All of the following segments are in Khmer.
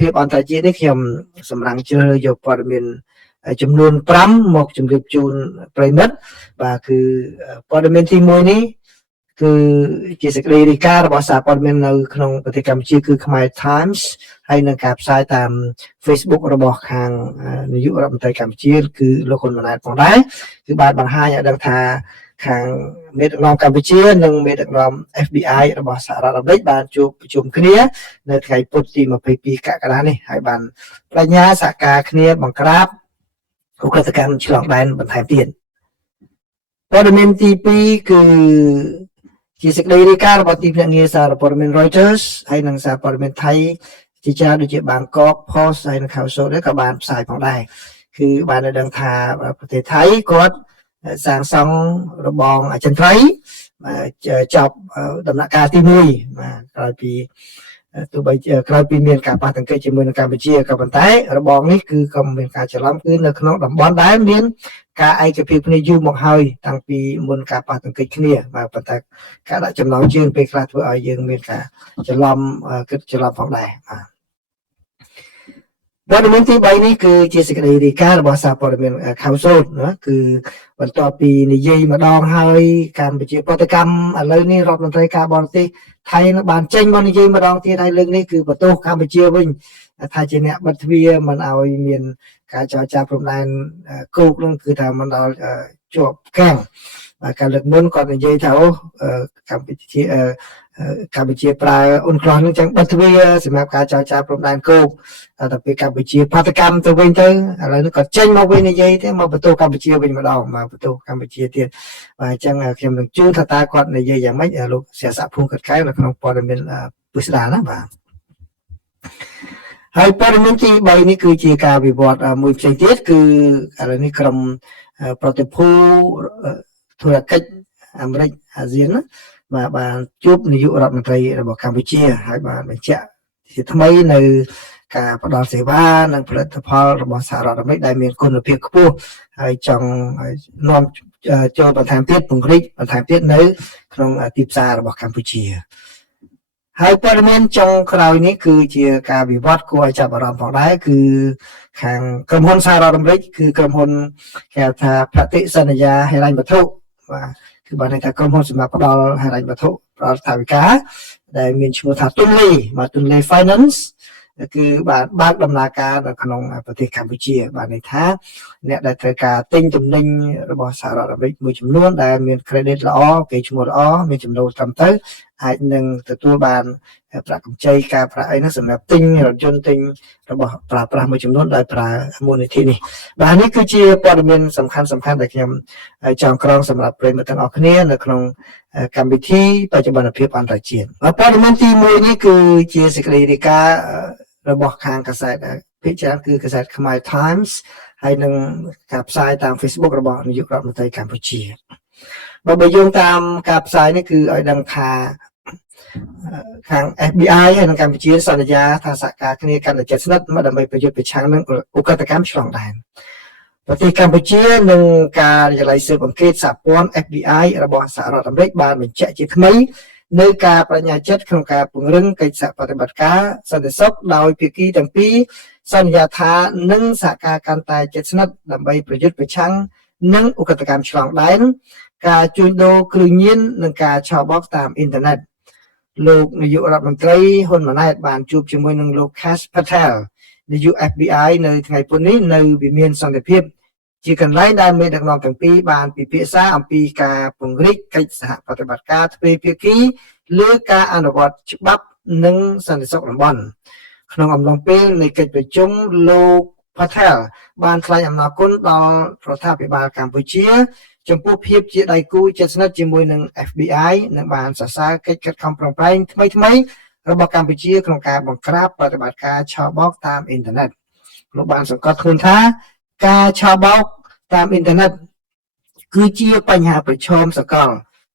ភាពអន្តរជាតិនេះខ្ញុំសម្រាប់ជ្រើសរើសយកព័ត៌មានចំនួន5មកជម្រាបជូនប្រិមិត្តបាទគឺព័ត៌មានទី1នេះគឺជាសេចក្តីរាយការណ៍របស់សារព័ត៌មាននៅក្នុងប្រទេសកម្ពុជាគឺខ្មែរ Times ហើយនឹងការផ្សាយតាម Facebook របស់ខាងនាយករដ្ឋមន្ត្រីកម្ពុជាគឺលោកហ៊ុនម៉ាណែតផងដែរគឺបានបង្ហាញឲ្យដឹងថាខាងមេដឹកនាំកម្ពុជានិងមេដឹកនាំ FBI របស់សហរដ្ឋអាមេរិកបានជួបប្រជុំគ្នានៅថ្ងៃពុធទី22កក្កដានេះហើយបានបញ្ញាសហការគ្នាបង្ក្រាបឧក្រិដ្ឋកម្មឆ្លងដែនបន្ថែមទៀតព័ត៌មានទី2គឺជាសេចក្តីរាយការណ៍របស់ទីភ្នាក់ងារសារព័ត៌មាន Reuters ហើយនិងសារព័ត៌មានថៃជាច្រើនដូចជា Bangkok Post ហើយនិង Khao Sod ក៏បានផ្សាយផងដែរគឺបានឲ្យដឹងថាប្រទេសថៃគាត់សាងសង់របងអចិន្ត្រៃយ៍ចប់ដំណាក់កាលទី1បាទក្រោយពីមានការប៉ះទង្គិចជាមួយនឹងកម្ពុជាក៏ប៉ុន្តែរបងនេះគឺក៏មានការច្រឡំគឺនៅក្នុងតំបន់ដែរមានការឯកភាពគ្នាយូរមកហើយតាំងពីមុនការប៉ះទង្គិចគ្នាបាទប៉ុន្តែការដាក់ចំណងជើងពេលខ្លះធ្វើឲ្យយើងមានការច្រឡំគិតច្រឡំផងដែរបាទព័ត៌មានទី3នេះគឺជាសេចក្តីរាយការណ៍របស់សារព័ត៌មាន Khao Sod ណាគឺបន្ទាប់ពីនិយាយម្ដងហើយកម្ពុជាប្រតិកម្មឥឡូវនេះរដ្ឋមន្ត្រីការបរទេសថៃបានចេញមកនិយាយម្ដងទៀតហើយលើកនេះគឺបន្ទោសកម្ពុជាវិញថាជាអ្នកបិទទ្វារមិនឲ្យមានការចរចាព្រំដែនគោកនឹងគឺថាមិនដល់ជាប់កាំងការលើកមុនគាត់និយាយថាកម្ពុជាប្រើអ៊ុនខ្លះនឹងចឹងបិទទ្វារសម្រាប់ការចរចាព្រំដែនគោកតែពេលកម្ពុជាប្រតិកម្មទៅវិញទៅឥឡូវនេះគាត់ចេញមកវិញនិយាយទៅមកបន្ទោសកម្ពុជាវិញម្ដងមកបន្ទោសកម្ពុជាទៀតបាទអញ្ចឹងខ្ញុំនឹងជួនថាតើគាត់និយាយយ៉ាងម៉េចលោកសិស្សភូមិកាត់កែវនៅក្នុងព័ត៌មានពិស្ដារណាបាទហើយព័ត៌មានទី3នេះគឺជាការវិវត្តមួយផ្សេងទៀតគឺឥឡូវនេះក្រុមប្រតិភូធុរកិច្ចអាមេរិកអាស៊ានណាបានជួបនាយករដ្ឋមន្ត្រីរបស់កម្ពុជាហើយបានបញ្ជាក់ជាថ្មីនៅការផ្ដល់សេវានិងផលិតផលរបស់សហរដ្ឋអាមេរិកដែលមានគុណភាពខ្ពស់ហើយចង់នាំចូលបន្ថែមទៀតពង្រីកបន្ថែមទៀតនៅក្នុងទីផ្សាររបស់កម្ពុជាហើយព័ត៌មានចុងក្រោយនេះគឺជាការវិវត្តគួរឲ្យចាប់អារម្មណ៍ផងដែរគឺខាងក្រុមហ៊ុនសហរដ្ឋអាមេរិកគឺក្រុមហ៊ុនគេហៅថាប្រតិសន្យាហិរញ្ញវត្ថុបាទគឺបានន័យថាក្រុមហ៊ុនសម្រាប់ផ្ដល់ហិរញ្ញវត្ថុផ្ដល់ថវិកាដែលមានឈ្មោះថាទុនលេ Finance គឺបានបើកដំណើរការនៅក្នុងប្រទេសកម្ពុជាបានន័យថាអ្នកដែលត្រូវការទិញទំនិញរបស់សហរដ្ឋអាមេរិកមួយចំនួនដែលមាន credit ល្អកេរ្តិ៍ឈ្មោះល្អមានចំណូលត្រឹមត្រូវអាចនឹងទទួលបានប្រាក់កម្ចីការប្រាក់អីហ្នឹងសម្រាប់ទិញរថយន្តទិញរបស់ប្រើប្រាស់មួយចំនួនដោយប្រើមូលនិធិនេះបាទនេះគឺជាព័ត៌មានសំខាន់ដែលខ្ញុំចង់ក្រងសម្រាប់ប្រិយមិត្តទាំងអស់គ្នានៅក្នុងកម្មវិធីបច្ចុប្បន្នភាពអន្តរជាតិព័ត៌មានទី1នេះគឺជាសេចក្តីរាយការណ៍របស់ខាងកាសែតភាគច្រើនគឺកាសែតខ្មែរ Times ហើយនឹងការផ្សាយតាម Facebook របស់នាយករដ្ឋមន្ត្រីកម្ពុជាបើយោងតាមការផ្សាយនេះគឺឲ្យដឹងថាខាង FBI ហើយនិងកម្ពុជាសន្យាថាសហការគ្នាកាន់តែជិតស្និទ្ធដើម្បីប្រយុទ្ធប្រឆាំងនឹងឧក្រិដ្ឋកម្មឆ្លងដែនប្រទេសកម្ពុជានិងការវិទ្យាល័យស៊ើបអង្កេតសហព័ន្ធ FBI របស់សហរដ្ឋអាមេរិកបានបញ្ជាក់ជាថ្មីនៅការបញ្ញាចិត្តក្នុងការពង្រឹងកិច្ចសហប្រតិបត្តិការសន្តិសុខដោយភាគីទាំងពីរសន្យាថានឹងសហការកាន់តែជិតស្និទ្ធដើម្បីប្រយុទ្ធប្រឆាំងនឹងឧក្រិដ្ឋកម្មឆ្លងដែនការជួញដូរគ្រឿងញៀននិងការឆបោកតាមអ៊ីនធឺណិតលោកនាយករដ្ឋមន្ត្រីហ៊ុនម៉ាណែតបានជួបជាមួយនឹងលោក Kash Patel នាយក FBI នៅថ្ងៃពុធនេះនៅវិមានសន្តិភាពជាកន្លែងដែលមេដឹកនាំទាំងពីរបានពិភាក្សាអំពីការពង្រីកកិច្ចសហប្រតិបត្តិការទ្វេភាគីលើការអនុវត្តច្បាប់និងសន្តិសុខតំបន់ក្នុងអំឡុងពេលនៃកិច្ចប្រជុំលោក Patel បានថ្លែងអំណរគុណដល់រដ្ឋាភិបាលកម្ពុជាចំពោះភាពជាដៃគូជិតស្និទ្ធជាមួយនឹង FBI និងបានសរសើរកិច្ចខិតខំប្រឹងប្រែងថ្មីរបស់កម្ពុជាក្នុងការបង្ក្រាបប្រតិបត្តិការឆបោកតាមអ៊ីនធឺណិតលោកបានសង្កត់ធ្ងន់ថាការឆបោកតាមអ៊ីនធឺណិតគឺជាបញ្ហាប្រឈមសកល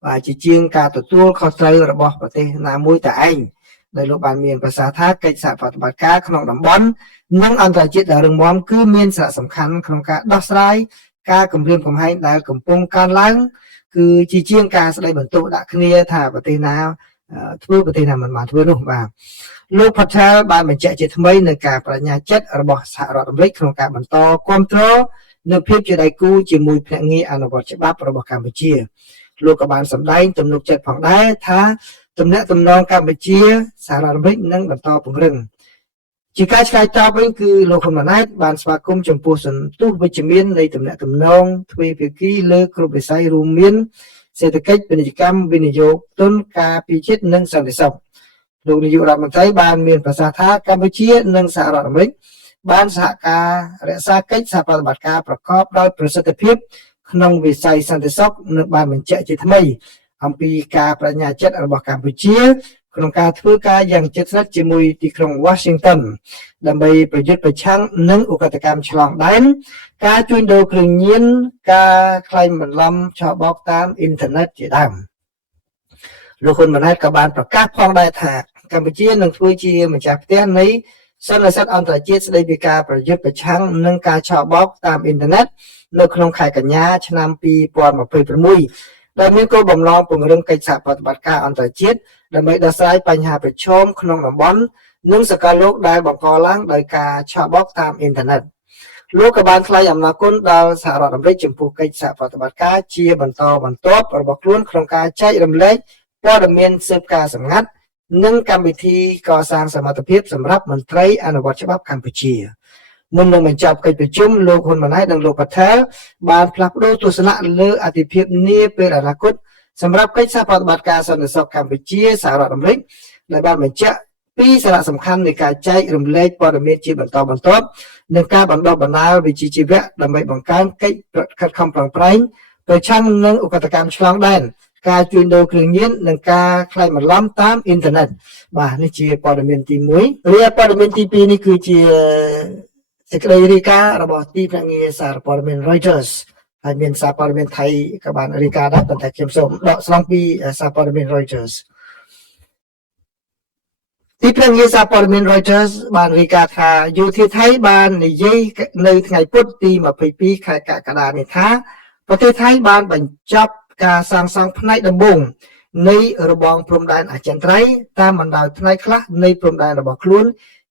បាទជាជាងការទទួលខុសត្រូវរបស់ប្រទេសណាមួយតែឯងដែលលោកបានមានប្រសាសន៍ថាកិច្ចសហប្រតិបត្តិការក្នុងតំបន់និងអន្តរជាតិដែលរឹងមាំគឺមានសារៈសំខាន់ក្នុងការដោះស្រាយការគំរាមកំហែងដែលកំពុងកើនឡើងគឺជាជាងការស្ដីបន្ទោសដាក់គ្នាថាប្រទេសណា ធ្វើប្រទេសណាមិនបានធ្វើនោះបាទលោក Patel បានបញ្ជាក់ជាថ្មីនៅការបញ្ញាចិត្តរបស់សហរដ្ឋអាមេរិកក្នុងការបន្តគ្រប់គ្រងនៅភាពជាដៃគូជាមួយភ្នាក់ងារអនុវត្តច្បាប់របស់កម្ពុជាលោកក៏បានសម្ដែងទំនុកចិត្តផងដែរថាទំនាក់ទំនងកម្ពុជាសហរដ្ឋអាមេរិកនឹងបន្តពង្រឹងជាការឆ្លើយតបវិញគឺលោកហ៊ុនម៉ាណែតបានស្វាគមន៍ចំពោះសន្ទុះវិជ្ជមាននៃទំនាក់ទំនងទ្វេភាគីលើគ្រប់វិស័យរួមមានសេដ្ឋកិច្ចពាណិជ្ជកម្មវិនិយោគទុនការពារជាតិនិងសន្តិសុខលោកនាយករដ្ឋមន្ត្រីបានមានប្រសាសន៍ថាកម្ពុជានិងសហរដ្ឋអាមេរិកបានសហការរក្សាកិច្ចសហប្រតិបត្តិការប្រកបដោយប្រសិទ្ធភាពក្នុងវិស័យសន្តិសុខនិងបានបញ្ជាក់ជាថ្មីអំពីការបញ្ញាចិត្តរបស់កម្ពុជាក្នុងការធ្វើការយ៉ាងជិតស្និទ្ធជាមួយទីក្រុង Washington ដើម្បីប្រយុទ្ធប្រឆាំងនឹងឧក្រិដ្ឋកម្មឆ្លងដែនការជួញដូរគ្រឿងញៀនការក្លែងបន្លំឆបោកតាមអ៊ីនធឺណិតជាដើមលោកហ៊ុនម៉ាណែតក៏បានប្រកាសផងដែរថាកម្ពុជានឹងធ្វើជាម្ចាស់ផ្ទះនៃសន្និសីទអន្តរជាតិស្តីពីការប្រយុទ្ធប្រឆាំងនឹងការឆបោកតាមអ៊ីនធឺណិតនៅក្នុងខែកញ្ញាឆ្នាំ2026ដែលមានគោលបំណងពង្រឹងកិច្ចសហប្រតិបត្តិការអន្តរជាតិដើម្បីដោះស្រាយបញ្ហាប្រឈមក្នុងតំបន់និងសកលលោកដែលបង្កឡើងដោយការឆបោកតាមអ៊ីនធឺណិតលោកក៏បានថ្លែងអំណរគុណដល់សហរដ្ឋអាមេរិកចំពោះកិច្ចសហប្រតិបត្តិការជាបន្តបន្ទាប់របស់ខ្លួនក្នុងការចែករំលែកព័ត៌មានស៊ើបការសម្ងាត់និងកម្មវិធីកសាងសមត្ថភាពសម្រាប់មន្ត្រីអនុវត្តច្បាប់កម្ពុជាមុននឹងបញ្ចប់កិច្ចប្រជុំលោកហ៊ុនម៉ាណែតនិងលោក Patel បានផ្លាស់ប្ដូរទស្សនៈលើអធិភាពនាពេលអនាគតសម្រាប់កិច្ចសហប្រតិបត្តិការសន្តិសុខកម្ពុជាសហរដ្ឋអាមេរិកដែលបានបញ្ជាក់ពីសារៈសំខាន់នៃការចែករំលែកព័ត៌មានជាបន្តបន្ទាប់និងការបណ្ដុះបណ្ដាលវិជ្ជាជីវៈដើម្បីបង្កើនកិច្ចខិតខំប្រឹងប្រែងប្រឆាំងនឹងឧក្រិដ្ឋកម្មឆ្លងដែនការជួញដូរគ្រឿងញៀននិងការក្លែងបន្លំតាមអ៊ីនធឺណិតបាទនេះជាព័ត៌មានទី1ហើយព័ត៌មានទី2នេះគឺជាសេចក្តីរាយការណ៍របស់ទីភ្នាក់ងារសារព័ត៌មាន Reuters ហើយមានសារព័ត៌មានថៃក៏បានរាយការណ៍ដែរប៉ុន្តែខ្ញុំសូមដកស្រង់ពីសារព័ត៌មាន Reuters ទីភ្នាក់ងារសារព័ត៌មាន Reuters បានរាយការណ៍ថាយោធាថៃបាននិយាយនៅថ្ងៃពុធទី22ខែកក្កដានេះថាប្រទេសថៃបានបញ្ចប់ការសាងសង់ផ្នែកដំបូងនៃរបងព្រំដែនអចិន្ត្រៃយ៍តាមបណ្ដោយផ្នែកខ្លះនៃព្រំដែនរបស់ខ្លួន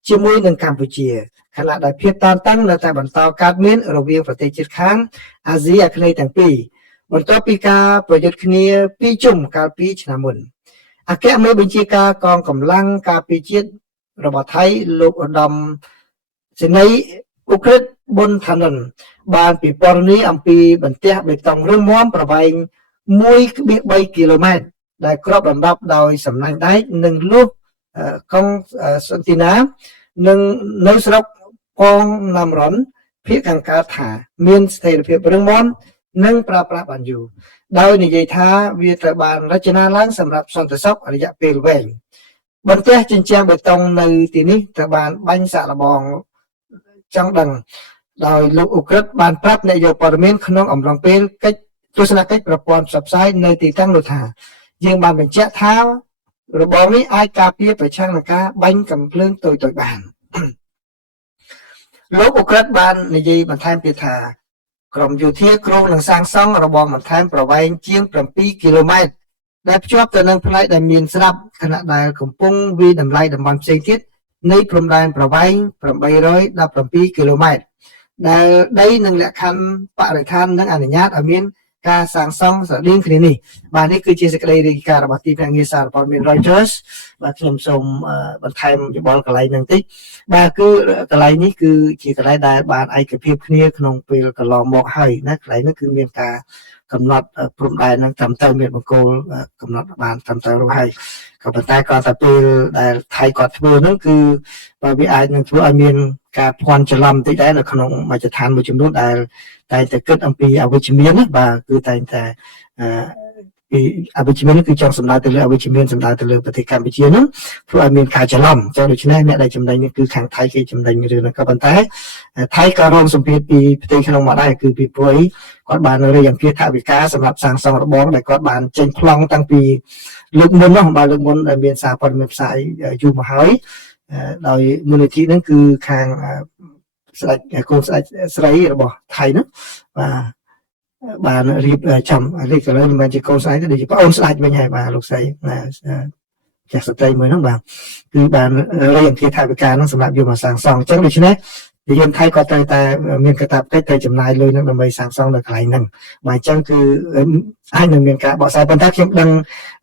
ជាមួយនឹងកម្ពុជាខណៈដែលភាពតានតឹងនៅតែបន្តកើតមានរវាងប្រទេសជិតខាងអាស៊ីអាគ្នេយ៍ទាំងពីរបន្ទាប់ពីការប្រយុទ្ធគ្នាពីរជុំកាលពីឆ្នាំមុនអគ្គមេបញ្ជាការកងកម្លាំងការពារជាតិរបស់ថៃលោកឧត្តមសេនីយ៍ឧក្រិដ្ឋប៊ុនថានិនបានពិពណ៌នាអំពីបន្ទះបេតុងរឹងមាំប្រវែង 1.3 គីឡូម៉ែត្រដែលគ្របដណ្ដប់ដោយសំណាញ់ដែកនិងលុះកុងសន្តិណានិងនៅស្រុកពងណាំរ៉ុនភាគខាងកើតថាមានស្ថិរភាពរឹងមាំនិងប្រើប្រាស់បានយូរដោយនិយាយថាវាត្រូវបានរចនាឡើងសម្រាប់សន្តិសុខរយៈពេលវែងបន្ទះជញ្ជាំងបេតុងនៅទីនេះត្រូវបានបាញ់សាកល្បងចង់ដឹងដោយលោកឧក្រិដ្ឋបានប្រាប់អ្នកយកព័ត៌មានក្នុងអំឡុងពេលកិច្ចទស្សនកិច្ចប្រព័ន្ធផ្សព្វផ្សាយនៅទីតាំងនោះថាយើងបានបញ្ជាក់ថារបងនេះអាចការពារប្រឆាំងនឹងការបាញ់កាំភ្លើងតូចៗបានលោកឧក្រិដ្ឋបាននិយាយបន្ថែមទៀតថាក្រមយោធាគ្រោងនឹងសាងសង់របងបន្ថែមប្រវែងជាង7 គីឡូម៉ែត្រដែលភ្ជាប់ទៅនឹងផ្នែកដែលមានស្រាប់ខណៈដែលកំពុងវិយតម្លៃតំបន់ផ្សេងទៀតនៃព្រំដែនប្រវែង817 គីឡូម៉ែត្រដែលដីនឹងលក្ខខណ្ឌបរិស្ថាននិងអនុញ្ញាតឲ្យមានការសាងសង់ស្រដៀងគ្នានេះបាទនេះគឺជាសេចក្តីរាយការណ៍របស់ទីភ្នាក់ងារសារព័ត៌មាន Reuters បាទខ្ញុំសូមបន្ថែមយោបល់កន្លែងហ្នឹងតិចបាទគឺកន្លែងនេះគឺជាកន្លែងដែលបានឯកភាពគ្នាក្នុងពេលកន្លងមកហើយណាកន្លែងនេះគឺមានការកំណត់ព្រំដែនហ្នឹងត្រឹមត្រូវមានបង្គោលកំណត់បានត្រឹមត្រូវរួចហើយក៏ប៉ុន្តែគាត់តែពេលដែលថៃគាត់ធ្វើហ្នឹងគឺវាអាចនឹងធ្វើឲ្យមានការភ័ន្តច្រឡំបន្តិចដែរនៅក្នុងមជ្ឈដ្ឋានមួយចំនួនដែលតែងតែគិតអំពីអវិជ្ជមានណាបាទគឺតែងតែពីអវិជ្ជមានគឺចង់សំដៅទៅលើអវិជ្ជមានសំដៅទៅលើប្រទេសកម្ពុជាហ្នឹងធ្វើឲ្យមានការច្រឡំចឹងដូច្នេះអ្នកដែលចំណេញនេះគឺខាងថៃគេចំណេញរឿងហ្នឹងក៏ប៉ុន្តែថៃក៏រងសម្ពាធពីប្រទេសក្នុងមកដែរគឺពីព្រោះគាត់បានរៃអង្គាសថវិកាសម្រាប់សាងសង់របងដែលគាត់បានចេញប្លង់តាំងពីលើកមុននោះបាទលើកមុនដែលមានសារព័ត៌មានផ្សាយយូរមកហើយដោយមូលនិធិហ្នឹងគឺខាងស្ដេចកូនស្ដេចស្រីរបស់ថៃហ្នឹងបានរៀបចំលេខកន្លែងមិនមែនជាកូនស្ដេចទេដូចជាប្អូនស្ដេចវិញហើយបាទលោកស្រីណា ចាក់ស្ត្រីមួយហ្នឹងបាទគឺបានរៀនជាថវិកាហ្នឹងសម្រាប់យកមកសាងសង់អញ្ចឹងដូច្នេះយើងថៃក៏ត្រូវតែមានកាតព្វកិច្ចទៅចំណាយលុយហ្នឹងដើម្បីសាងសង់នៅកន្លែងហ្នឹងបាទអញ្ចឹងគឺអាចនឹងមានការបកស្រាយប៉ុន្តែខ្ញុំដឹង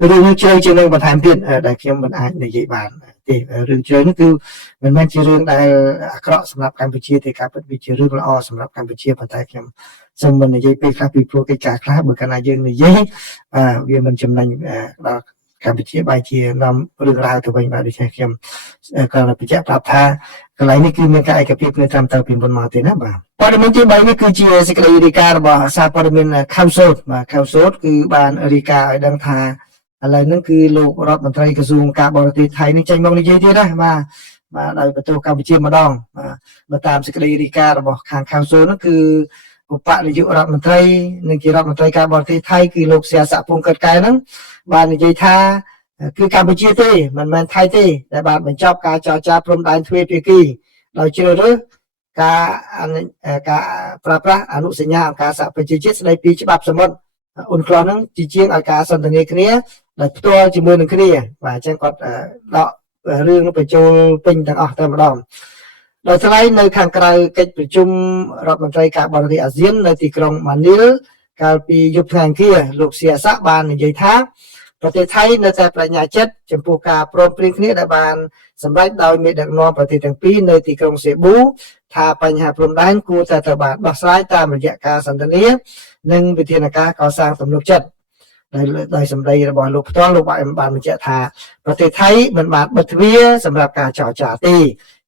រឿងជ្រៅជាងនឹងបន្ថែមទៀតដែលខ្ញុំមិនអាចនិយាយបានទេរឿងជ្រៅនេះគឺមិនមែនជារឿងដែលអាក្រក់សម្រាប់កម្ពុជាទេការពិតវាជារឿងល្អសម្រាប់កម្ពុជាប៉ុន្តែខ្ញុំសូមមិននិយាយពេលខ្លះពីព្រោះកិច្ចការខ្លះបើកាលណាយើងនិយាយវាមិនចំណេញដល់កម្ពុជាបែរជានាំរឿងរ៉ាវទៅវិញបាទដូច្នេះខ្ញុំក៏បញ្ជាក់ប្រាប់ថាកន្លែងនេះគឺមានការឯកភាពគ្នាត្រឹមត្រូវពីមុនមកទេណាបាទព័ត៌មានទី3នេះគឺជាសេចក្តីរាយការណ៍របស់សារព័ត៌មានខៅសូតបាទខៅសូតគឺបានរាយការណ៍ឲ្យដឹងថាឥឡូវហ្នឹងគឺលោករដ្ឋមន្ត្រីក្រសួងការបរទេសថៃនឹងចេញមកនិយាយទៀតណាបាទដោយបន្ទោសកម្ពុជាម្ដងបើតាមសេចក្តីរាយការណ៍របស់ខាងខៅសូតហ្នឹងគឺឧបនាយករដ្ឋមន្ត្រីនិងជារដ្ឋមន្ត្រីការបរទេសថៃគឺលោកសៀសៈពងកិតកែហ្នឹងបាននិយាយថាគឺកម្ពុជាទេមិនមែនថៃទេដែលបានបញ្ចប់ការចរចាព្រំដែនទ្វេភាគីដោយជ្រើសរើសការប្រើប្រាស់អនុសញ្ញាអង្គការសហប្រជាជាតិស្តីពីច្បាប់សមុទ្រអ៊ុនក្លសហ្នឹងជាជាងឲ្យការសន្ទនាគ្នាដោយផ្ទាល់ជាមួយនឹងគ្នាបាទអញ្ចឹងគាត់ដករឿងនោះបញ្ចូលពេញទាំងអស់តែម្ដងដោយថ្លែងនៅខាងក្រៅកិច្ចប្រជុំរដ្ឋមន្ត្រីការបរទេសអាស៊ាននៅទីក្រុងម៉ានីលកាលពីយប់ថ្ងៃអង្គារលោកសៀសៈបាននិយាយថាប្រទេសថៃនៅតែបញ្ញាចិត្តចំពោះការព្រមព្រៀងគ្នាដែលបានសម្រេចដោយមេដឹកនាំប្រទេសទាំងពីរនៅទីក្រុងសេប៊ូថាបញ្ហាព្រំដែនគួរតែត្រូវបានដោះស្រាយតាមរយៈការសន្ទនានិងវិធានការកសាងទំនុកចិត្តដោយសម្ដីរបស់លោកផ្ទាល់លោកបានបញ្ជាក់ថាប្រទេសថៃមិនបានបិទទ្វារសម្រាប់ការចរចាទេ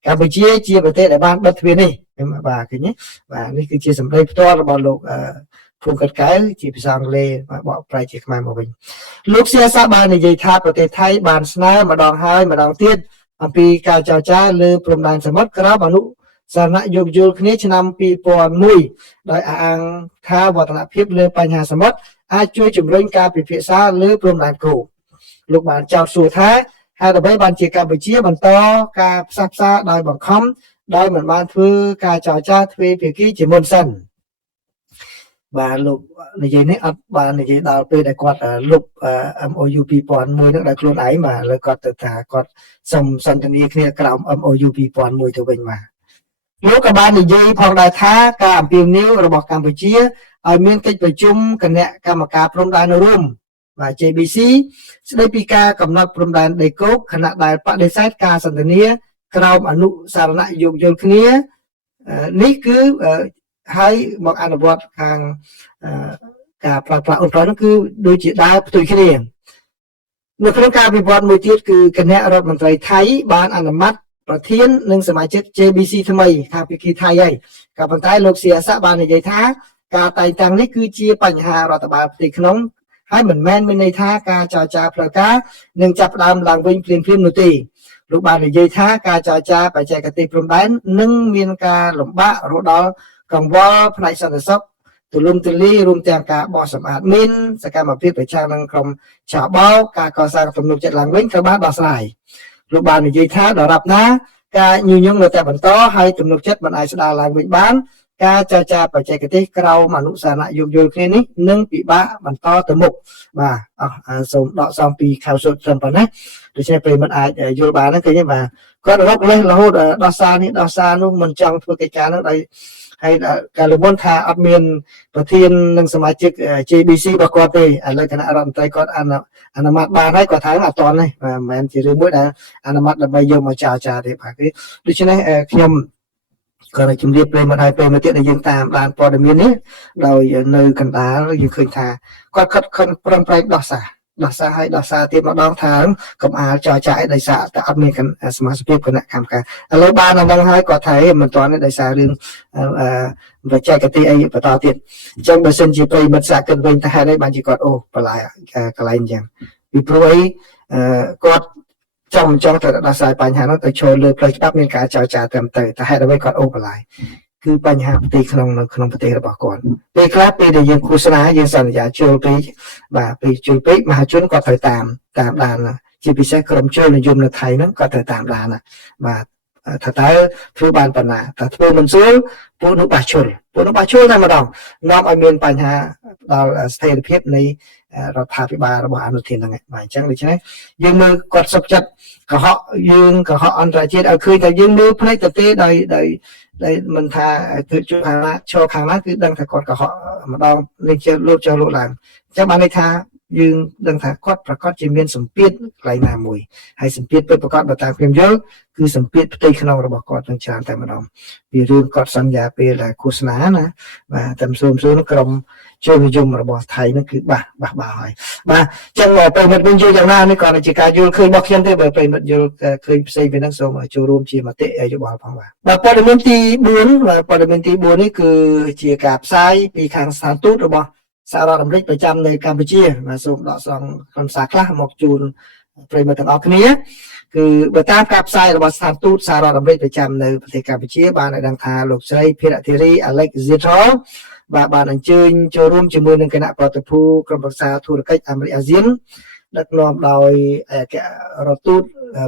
កម្ពុជាជាប្រទេសដែលបានបិទទ្វារនេះបាទឃើញទេបាទនេះគឺជាសម្ដីផ្ទាល់របស់លោកភូមិកាត់កែវជាភាសាអង់គ្លេសបកប្រែជាខ្មែរមកវិញលោកសៀសៈបាននិយាយថាប្រទេសថៃបានស្នើម្ដងហើយម្ដងទៀតអំពីការចរចាលើព្រំដែនសមុទ្រក្រោមអនុសារណៈយោគយល់គ្នាឆ្នាំ2001ដោយអះអាងថាវឌ្ឍនភាពលើបញ្ហាសមុទ្រអាចជួយជំរុញការពិភាក្សាលើព្រំដែនគោកលោកបានចោទសួរថាហេតុអ្វីបានជាកម្ពុជាបន្តការផ្សះផ្សាដោយបង្ខំដោយមិនបានធ្វើការចរចាទ្វេភាគីជាមុនសិនបាទលោកនិយាយនេះអត់បាននិយាយដល់ពេលដែលគាត់លុប MOU 2001ហ្នឹងដោយខ្លួនឯងបាទលើគាត់ទៅថាគាត់សុំសន្ទនាគ្នាក្រោម MOU 2001ទៅវិញបាទលោកក៏បាននិយាយផងដែរថាការអំពាវនាវរបស់កម្ពុជាឲ្យមានកិច្ចប្រជុំគណៈកម្មការព្រំដែនរួមបាទ JBC ស្ដីពីការកំណត់ព្រំដែនដីគោកខណៈដែលបដិសេធការសន្ទនាក្រោមអនុសារណៈយោគយល់គ្នានេះគឺហើយមកអនុវត្តខាងការប្រើប្រាស់អ៊ុនក្លសនោះគឺដូចជាដើរផ្ទុយគ្នានៅក្នុងការវិវត្តមួយទៀតគឺគណៈរដ្ឋមន្ត្រីថៃបានអនុម័តប្រធាននិងសមាជិក JBC ថ្មីខាងភាគីថៃហើយក៏ប៉ុន្តែលោកសៀសៈបាននិយាយថាការតែងតាំងនេះគឺជាបញ្ហារដ្ឋបាលផ្ទៃក្នុងហើយមិនមែនមានន័យថាការចរចាផ្លូវការនឹងចាប់ផ្ដើមឡើងវិញភ្លាមៗនោះទេលោកបាននិយាយថាការចរចាបច្ចេកទេសព្រំដែននឹងមានការលំបាករហូតដល់កង្វល់ផ្នែកសន្តិសុខទូលំទូលាយរួមទាំងការបោះសម្អាតមីនសកម្មភាពប្រឆាំងនឹងក្រុមឆាបោកការកសាងទំនុកចិត្តឡើងវិញត្រូវបានដោះស្រាយលោកបាននិយាយថាដរាបណាការញុះញង់នៅតែបន្តហើយទំនុកចិត្តមិនអាចស្ដារឡើងវិញបានការចរចាបច្ចេកទេសក្រៅអនុសារណៈយោគយល់គ្នានេះនឹងពិបាកបន្តទៅមុខបាទសូមដកសំពីខៅសុទ្ធត្រឹមប៉ុណ្ណាដូច្នេះប្រិយមិត្តអាចយល់បានហ្នឹងឃើញទេបាទគាត់រកលេសរហូតដោះសារនេះដោះសារនោះមិនចង់ធ្វើកិច្ចការនោះដោយហើយកាលមុនថាអត់មានប្រធាននិងសមាជិក JBC របស់គាត់ទេឥឡូវគណៈរដ្ឋមន្ត្រីគាត់អនុម័តបានហើយគាត់ថាអត់ទាន់ទេមិនមែនជារឿងមួយដែលអនុម័តដើម្បីយកមកចរចាទេបាទដូច្នេះខ្ញុំក៏ជំរាបប្រិយមិត្តឲ្យប្រិយមិត្តទៀតដែលយើងតាមដានព័ត៌មាននេះដោយនៅកណ្ដាលយើងឃើញថាគាត់ខិតខំប្រឹងប្រែងដោះសារឲ្យដោះសារទៀតម្ដងថាកុំអាលចរចាឲ្យដោយសារតែអត់មានសមាជិកគណៈកម្មការឥឡូវបានដល់ហើយគាត់ថាមិនទាន់ទេដោយសាររឿងបច្ចេកទេសអីបន្តទៀតអញ្ចឹងបើសិនជាប្រិយមិត្តសាកគិតវិញថាហេតុអីបានជាគាត់អូបន្លាយកន្លែងអញ្ចឹងពីព្រោះអីគាត់ចង់ទៅដោះស្រាយបញ្ហានោះទៅចូលលើផ្លូវច្បាប់មានការចរចាត្រឹមត្រូវតែហេតុអ្វីគាត់អូបន្លាយគឺបញ្ហាផ្ទៃក្នុងនៅក្នុងប្រទេសរបស់គាត់ពេលខ្លះពេលដែលយើងឃោសនាយើងសន្យាជលពេកបាទពេលជលពេកមហាជនគាត់ត្រូវតាមដានជាពិសេសក្រុមជលនិយមនៅថៃហ្នឹងគាត់ត្រូវតាមដានបាទថាតើធ្វើបានប៉ុណ្ណាតែធ្វើមិនស្រួលពួកនោះបះជលតែម្ដងនាំឲ្យមានបញ្ហាដល់ស្ថិរភាពនៃ រដ្ឋាភិបាលរបស់អនុធានហ្នឹងបាទអញ្ចឹងដូច្នេះយើងមើលគាត់សុខចិត្តកុហកយើងកុហកអន្តរជាតិឲ្យឃើញតែយើងមើលផ្នែកទៅទេដោយមិនថាគឺជួខាងណាឈរខាងណាគឺដឹងថាគាត់កុហកម្ដងលេខចូលលោកឡើងអញ្ចឹងបានន័យថាយើងដឹងថាគាត់ប្រកាសជាមានសម្ពាធកន្លែងណាមួយហើយសម្ពាធពិតប្រាកដបើតាមខ្ញុំយល់គឺសម្ពាធផ្ទៃក្នុងរបស់គាត់នឹងច្រើនតែម្ដងពីរឿងគាត់សន្យាពេលឃោសនាណាបាទតែសូមក្រុមជើងនិយមរបស់ថៃនឹងគឺបាសហើយបាទអញ្ចឹងប្រិមិត្តវិញយល់យ៉ាងណានេះគ្រាន់តែជាការយល់ឃើញរបស់ខ្ញុំទេបើប្រិមិត្តយល់ឃើញផ្សេងពីហ្នឹងសូមចូលរួមជាមតិយោបល់ផងបាទព័ត៌មានទី4បាទព័ត៌មានទី4នេះគឺជាការផ្សាយពីខាងស្ថានទូតរបស់សហរដ្ឋអាមេរិកប្រចាំនៅកម្ពុជាបាទសូមដកស្រង់ខ្លឹមសារខ្លះមកជូនប្រិយមិត្តទាំងអស់គ្នាគឺបើតាមការផ្សាយរបស់ស្ថានទូតសហរដ្ឋអាមេរិកប្រចាំនៅប្រទេសកម្ពុជាបានឲ្យដឹងថាលោកស្រីភិរតិរី Alexandra បាទបានអញ្ជើញចូលរួមជាមួយនឹងគណៈប្រតិភូក្រុមប្រឹក្សាធុរកិច្ចអាមេរិកអាស៊ានដឹកនាំដោយអគ្គរដ្ឋទូត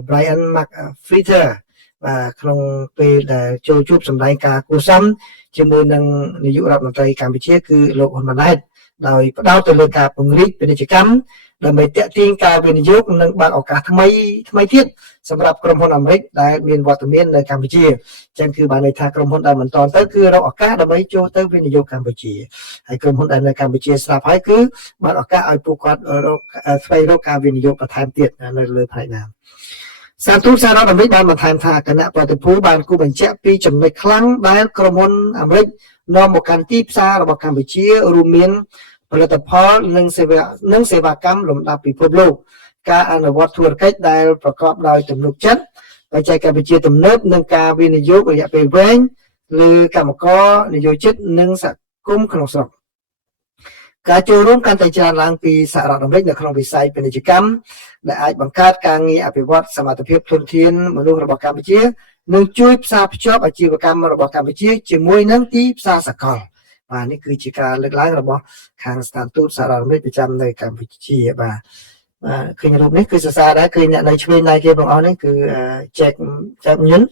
Brian McFeether បាទក្នុងពេលដែលចូលជួបសម្ដែងការគួរសមជាមួយនឹងនាយករដ្ឋមន្ត្រីកម្ពុជាគឺលោកហ៊ុនម៉ាណែតដោយផ្ដោតទៅលើការពង្រីកពាណិជ្ជកម្មដើម្បីទាក់ទាញការវិនិយោគនិងបើកឱកាសថ្មីទៀតសម្រាប់ក្រុមហ៊ុនអាមេរិកដែលមានវត្តមាននៅកម្ពុជាអញ្ចឹងគឺបានន័យថាក្រុមហ៊ុនដែលបន្តទៅគឺរកឱកាសដើម្បីចូលទៅវិនិយោគកម្ពុជាហើយក្រុមហ៊ុនដែលនៅកម្ពុជាស្រាប់ហើយគឺបើកឱកាសឲ្យពួកគាត់ស្វែងរកការវិនិយោគបន្ថែមទៀតនៅលើផ្នែកណាសាទូតសហរដ្ឋអាមេរិកបានបន្ថែមថាគណៈប្រតិភូបានគូបញ្ជាក់ពីចំណុចខ្លាំងដែលក្រុមហ៊ុនអាមេរិកនាំមកកាន់ទីផ្សាររបស់កម្ពុជារួមមានផលិតផលនិងសេវាកម្មលំដាប់ពិភពលោកការអនុវត្តធុរកិច្ចដែលប្រកបដោយទំនុកចិត្តបច្ចេកវិទ្យាទំនើបនិងការវិនិយោគរយៈពេលវែងលើកម្មករនិយោជិតនិងសហគមន៍ក្នុងស្រុកការចូលរួមកាន់តែច្រើនឡើងពីសហរដ្ឋអាមេរិកនៅក្នុងវិស័យពាណិជ្ជកម្មដែលអាចបង្កើតការងារអភិវឌ្ឍសមត្ថភាពធនធានមនុស្សរបស់កម្ពុជានិងជួយផ្សារភ្ជាប់អាជីវកម្មរបស់កម្ពុជាជាមួយនឹងទីផ្សារសកលបាទនេះគឺជាការលើកឡើងរបស់ខាងស្ថានទូតសហរដ្ឋអាមេរិកប្រចាំនៅកម្ពុជាបាទឃើញរូបនេះគឺសរសើរដែរឃើញអ្នកនៅឆ្វេងដៃគេបងប្អូននេះគឺJack Muniz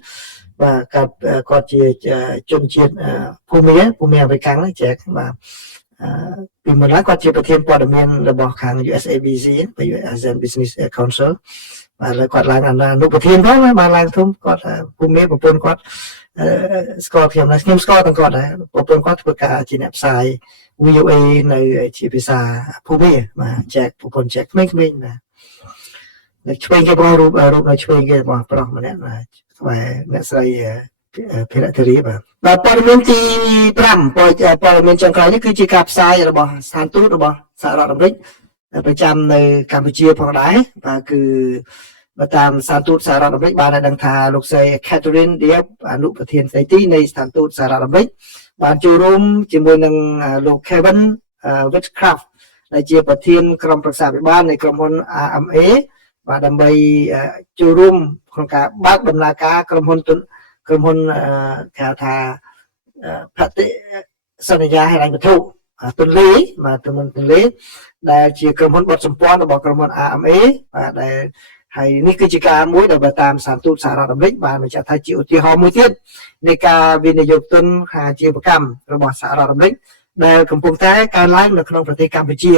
បាទគាត់ជាជនជាតិភូមាអាមេរិកខាងនេះJackបាទពីមុនឡើងគាត់ជាប្រធានព័ត៌មានរបស់ខាង USABC ពី ASEAN Business Council បាទហើយគាត់ឡើងអនុប្រធានផងបានឡើងធំគាត់ភូមិប្រពន្ធគាត់ស្គាល់ខ្ញុំស្គាល់ទាំងគាត់ដែរប្រពន្ធគាត់ធ្វើការជាអ្នកផ្សាយ VOA នៅជាភាសាភូមិបាទចែកប្រពន្ធចែកក្មេងៗបាទនៅឆ្វេងគេបងរូបនៅឆ្វេងគេបងប្រុសម្នាក់បាទស្បែអ្នកស្រីភិរតិរីបាទព័ត៌មានទី5ព័ត៌មានចុងក្រោយនេះគឺជាការផ្សាយរបស់ស្ថានទូតរបស់សហរដ្ឋអាមេរិកប្រចាំនៅកម្ពុជាផងដែរបាទគឺបើតាមស្ថានទូតសហរដ្ឋអាមេរិកបានឲ្យដឹងថាលោកស្រី Catherine Diop អនុប្រធានស្ដីទីនៃស្ថានទូតសហរដ្ឋអាមេរិកបានចូលរួមជាមួយនឹងលោក Kevin Witchcraft ដែលជាប្រធានក្រុមប្រឹក្សាពិបាលនៃក្រុមហ៊ុន RMA បាទដើម្បីចូលរួមក្នុងការបើកដំណើរការក្រុមហ៊ុនគេហៅថាផតិសន្យាហិរញ្ញវត្ថុទន្លេបាទទន្លេដែលជាក្រុមហ៊ុនបត់សម្ព័ន្ធរបស់ក្រុមហ៊ុន RMA បាទដែលហើយនេះគឺជាការមួយដែលបើតាមសាទូតសហរដ្ឋអាមេរិកបានបញ្ជាក់ថាជាឧទាហរណ៍មួយទៀតនៃការវិនិយោគទុនអាជីវកម្មរបស់សហរដ្ឋអាមេរិកដែលកំពុងតែកើនឡើងនៅក្នុងប្រទេសកម្ពុជា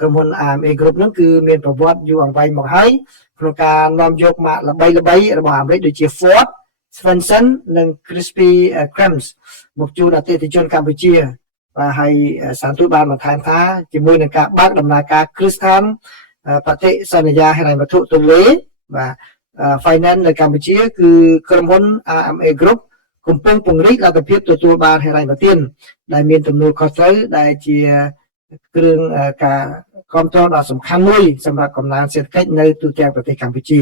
ក្រុមហ៊ុន RMA Group ហ្នឹងគឺមានប្រវត្តិយូរអង្វែងមកហើយក្នុងការនាំយកម៉ាកល្បីៗរបស់អាមេរិកដូចជា Ford, Swenson និង Krispy Kreme មកជូនអតិថិជនកម្ពុជាបាទហើយសាទូតបានបន្ថែមថាជាមួយនឹងការបើកដំណើរការគ្រឹះស្ថានបតិសន្យាហិរញ្ញវត្ថុទន្លេបាទ Finance នៅកម្ពុជាគឺក្រុមហ៊ុន RMA Group កំពុងពង្រីកលទ្ធភាពទទួលបានហិរញ្ញប្បទានដែលមានទំនួលខុសត្រូវដែលជាគ្រឿងការគ្រប់គ្រងដ៏សំខាន់មួយសម្រាប់កំណើនសេដ្ឋកិច្ចនៅទូទាំងប្រទេសកម្ពុជា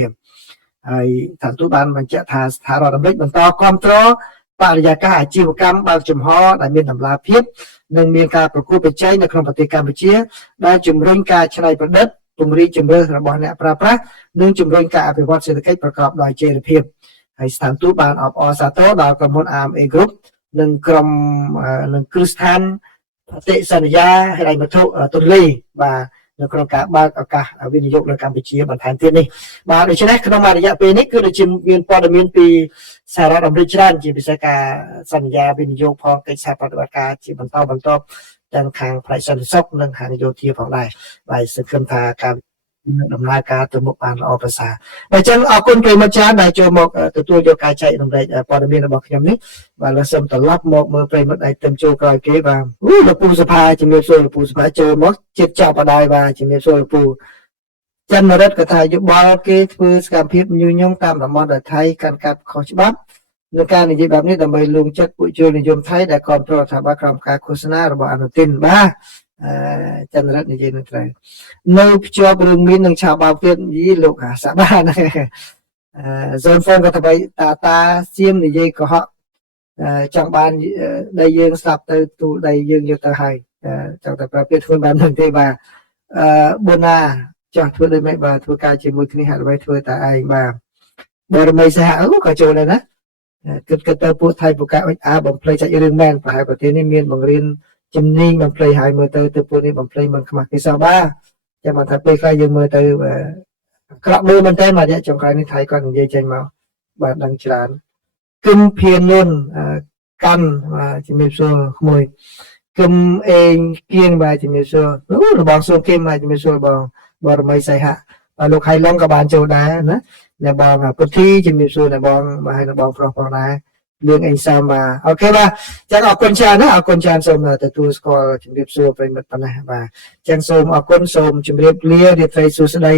ហើយថាទូបានបញ្ជាក់ថាសហរដ្ឋអាមេរិកបន្តគ្រប់គ្រងបរិយាកាសអាជីវកម្មបើកចំហដែលមានតម្លាភាពនិងមានការប្រកួតប្រជែងនៅក្នុងប្រទេសកម្ពុជាដែលជំរុញការច្នៃប្រឌិតពង្រីកជំរឿនរបស់អ្នកប្រើប្រាស់និងជំរុញការអភិវឌ្ឍសេដ្ឋកិច្ចប្រកបដោយចីរភាពហើយស្ថានទូតបានអបអរសាទរដល់ក្រុមហ៊ុន RMA Group និងក្រុមនិងគ្រឹះស្ថានបតិសន្យាហិរញ្ញវត្ថុទន្លេបាទនៅក្នុងការបើកឱកាសវិនិយោគនៅកម្ពុជាបន្ថែមទៀតនេះបាទដូច្នេះក្នុងរយៈពេលនេះគឺដូចជាមានព័ត៌មានពីសហរដ្ឋអាមេរិកច្រើនជាពិសេសការសន្យាវិនិយោគផងកិច្ចសហប្រតិបត្តិការជាបន្ត ទាំងខាងផ្នែកសន្តិសុខនិងខាងយោធាផងដែរបាទសង្ឃឹមថាការដំណើរការទៅមុខបានល្អប្រសើរអញ្ចឹងអរគុណប្រិយមិត្តច្រើនដែលចូលមកទទួលយកការចែករំលែកព័ត៌មានរបស់ខ្ញុំនេះបាទលើសូមត្រឡប់មកមើលប្រិយមិត្តដែលទៅចូលក្រោយគេបាទលោកពូសុផាជំរាបសួរលោកពូសុផាចូលមកជិតចាប់អដែរបាទជំរាបសួរលោកពូចន្ទរិទ្ធក៏ថាយោបល់គេធ្វើសកម្មភាពញុះញង់តាមតំបន់ថៃកាន់កាប់ខុសច្បាប់នៅការនិយាយបែបនេះដើម្បីលួងចិត្តពួកជននិយមថៃដែលគ្រប់គ្រងរដ្ឋាភិបាលក្រោមការឃោសនារបស់អនុទិនបាទចន្ទរិទ្ធនិយាយនឹងត្រូវនៅភ្ជាប់រឿងមាននឹងឆាបោកទៀតយីលោកអាសាបានហ្សូនហ្វុនក៏ថាតាសៀមនិយាយកុហកចង់បានដែលយើងស្ដាប់ទៅទូលដែលយើងយកទៅហើយចង់តែប្រាប់ទៀតធ្វើបែបហ្នឹងទេបាទបូណាចាស់ធ្វើដូចម៉េចបាទធ្វើការជាមួយគ្នាហាក់ដើម្បីធ្វើតែឯងបាទបរមីសហក៏ចូលដែរណាគិតទៅពួកថៃពួកកាអុចអាបំភ្លៃចាច់រឿងមែនប្រហែលប្រទេសនេះមានបង្រៀនជំនាញបំភ្លៃហើយមើលទៅពួកនេះបំភ្លៃមិនខ្មាស់គេសោះបាទចាំមកថាពេលខ្លះយើងមើលទៅក្រក់មើលមែនតើមករយៈចុងក្រោយនេះថៃគាត់និយាយចេញមកបាទដឹងច្រើនគឹមភៀននុនកាន់ជំរាបសួរក្មួយគឹមអេងគៀងបាទជំរាបសួររបស់សួរគឹមបាទជំរាបសួរបងបរមីសៃហៈលោកហៃឡុងក៏បានចូលដែរណាអ្នកបងពុទ្ធីជំរាបសួរអ្នកបងបាទហើយអ្នកបងប្រុសផងដែរលឿងអេងសាមបាទអូខេបាទចឹងអរគុណច្រើនណាអរគុណច្រើនសូមទទួលស្គាល់ជំរាបសួរប្រិមិត្តប៉ុណ្ណេះបាទចឹងសូមអរគុណសូមជម្រាបលារៀបត្រីសួស្តី